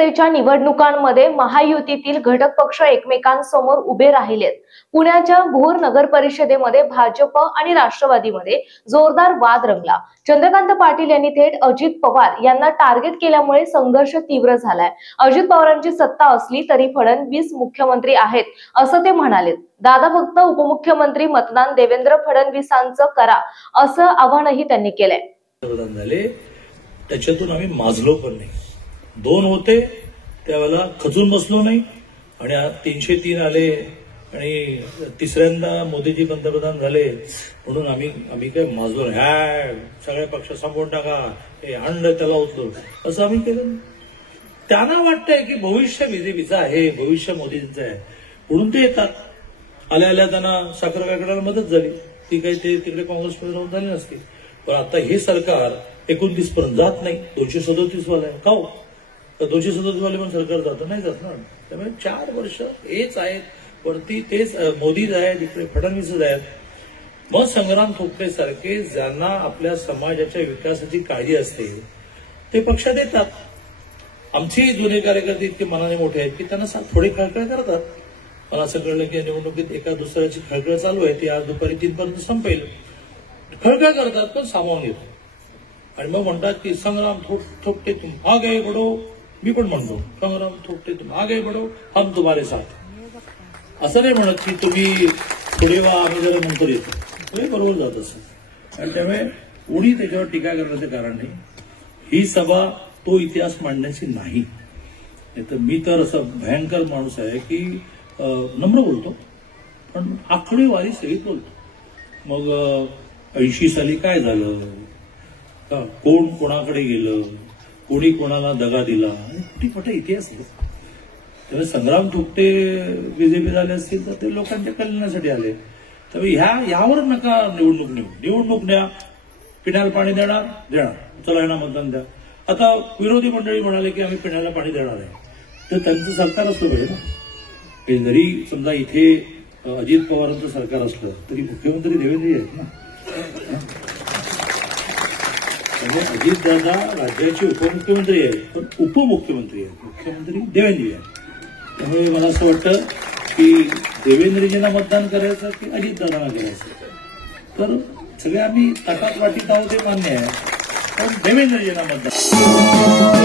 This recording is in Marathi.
संस्थेच्या निवडणुकांमध्ये महायुतीतील घटक पक्ष एकमेकांसमोर उभे राहिलेत। पुण्याच्या भोर नगर परिषदेमध्ये भाजप आणि राष्ट्रवादीमध्ये जोरदार वाद रंगला। चंद्रकांत पाटील यांनी थेट अजित पवार यांना टार्गेट केल्यामुळे संघर्ष तीव्र झालाय। अजित पवारांची सत्ता असली तरी फडणवीस मुख्यमंत्री आहेत असं ते म्हणाले। दादा फक्त उपमुख्यमंत्री मतदान देवेंद्र फडणवीसांचं करा असं आवाहनही त्यांनी केलंय। त्याच्यातून आम्ही माजलो पण नाही। 2 होते त्यावेळेला खचून बसलो नाही आणि 303 आले आणि तिसऱ्यांदा मोदीजी पंतप्रधान झाले म्हणून आम्ही काय माजलो नाही। ह्या सगळ्या पक्ष संपवून टाका, हे अंड त्याला उचलो असं आम्ही केलं। त्यांना वाटतंय की भविष्य बीजेपीचं आहे, भविष्य मोदींचं आहे म्हणून ते येतात। आल्या त्यांना साखर कारखान्याला मदत झाली, ती काही ते तिकडे काँग्रेसमध्ये जाऊन झाली नसती। पण आता हे सरकार 29 पर्यंत जात नाही, 237 वाला आहे का हो? 237 वाले पण सरकार जातं नाही जात ना। त्यामुळे 4 वर्ष हेच आहेत, वरती तेच मोदीच आहेत, इकडे फडणवीसच आहेत। मग संग्राम थोपटे सारखे ज्यांना आपल्या समाजाच्या विकासाची काळजी असते ते पक्षात येतात। आमचे जुने कार्यकर्ते इतके मनाने मोठे आहेत की त्यांना थोडे खळखळ करतात। मला असं कळलं की निवडणुकीत एका दुसऱ्याची खळखळ चालू आहे, ती आज दुपारी 3 पर्यंत संपेल। खळखळ करतात पण सामावून घेतात आणि मग म्हणतात की संग्राम थोपटे तुम आगे बढ़ो। मी पण म्हणतो संग्राम थोपटे तुम आगे बढ़ो, हम तुम्हारे साथ। असं नाही म्हणत की तुम्ही पुढे वा, आम्ही जरा नंतर येतो, हे बरोबर जात असं। आणि त्यामुळे कोणी त्याच्यावर टीका करण्याचं कारण नाही। ही सभा तो इतिहास मांडण्याची नाही। तर मी तर असं भयंकर माणूस आहे की नम्र बोलतो पण आकडेवारी सहित बोलतो। मग 80 साली काय झालं, कोण कोणाकडे गेलं, कोणी कोणाला दगा दिला, कुठे इतिहास आहे। त्यामुळे संग्राम थोपटे बीजेपी झाले असतील तर ते लोकांच्या कल्याणासाठी आले। त्यामुळे यावर नका निवडणूक न्या, पिण्याला पाणी देणार, चला यांना मतदान द्या। आता विरोधी मंडळी म्हणाले की आम्ही पिण्याला पाणी देणार आहे, तर त्यांचं सरकार असलं पाहिजे ना। जरी समजा इथे अजित पवारांचं सरकार असलं तरी मुख्यमंत्री देवेंद्र आहेत ना। म्हणजे अजितदादा राज्याचे उपमुख्यमंत्री आहेत पण उपमुख्यमंत्री आहेत, मुख्यमंत्री देवेंद्र आहेत। त्यामुळे मला असं वाटतं की देवेंद्रजींना मतदान करायचं की अजितदादांना करायचं, तर सगळे आम्ही ताटात वाटीत आहोत ते मान्य आहे, पण देवेंद्रजींना मतदान